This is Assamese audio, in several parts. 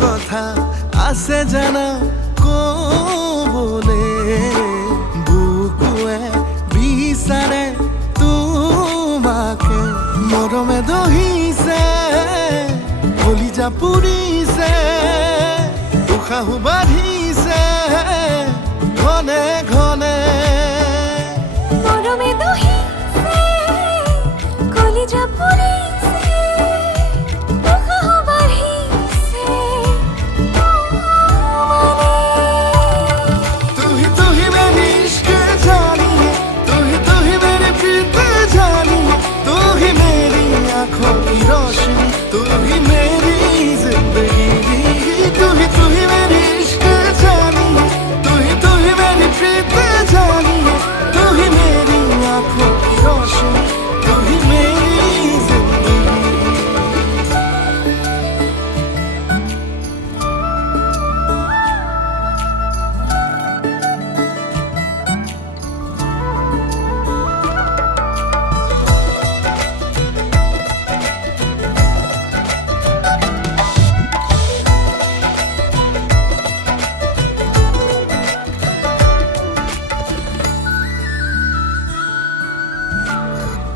কথা আছে জানা কবলে বুকুৱে বিচাৰে তোমাকে মৰমে দহিছে কলিজা পুৰিছে উশাহ বাঢ়িছে ঘনে ঘনে মৰমে দহিছে কলিজা পুৰিছে উশাহ বাঢ়িছে तू ही मेरी इश्क जानी है तू ही मेरी प्रीत जानी है तू ही मेरी आँखों की रोशनी तू ही मेरी जिंदगी तू ही मेरी इश्क जानी है तू ही मेरी प्रीत जानी है तू ही मेरी आँखों की रोशनी तू ही मेरी जिंदगी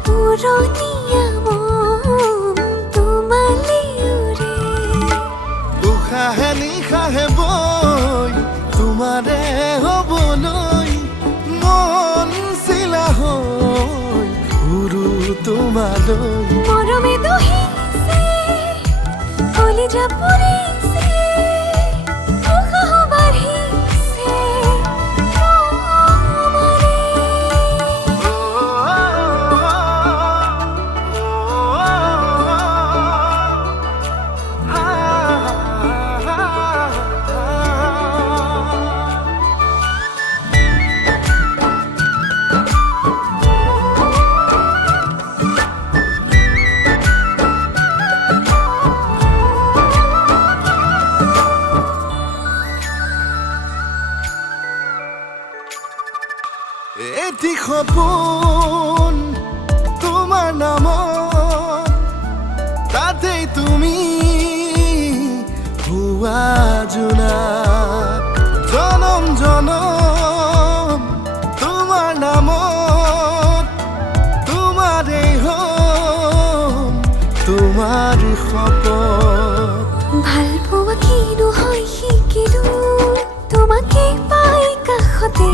পুৰণীয়া মন তোমালে উৰে উশাহে নিশাহে বৈ তোমাৰে হ'বলৈ মন চিলা হৈ উৰু তোমালৈ মৰমে দহিছে কলিজা পুৰিছে উশাহ বাঢ়িছে এটি সপোন তোমাৰ নামত তাতেই তুমি হোৱা জোনাক জনম জনম তোমাৰ নামত তোমাৰেই হ'ম তোমাৰ শপত ভাল পোৱা কিনো হয় শিকিলো তোমাকে পাই কাষতে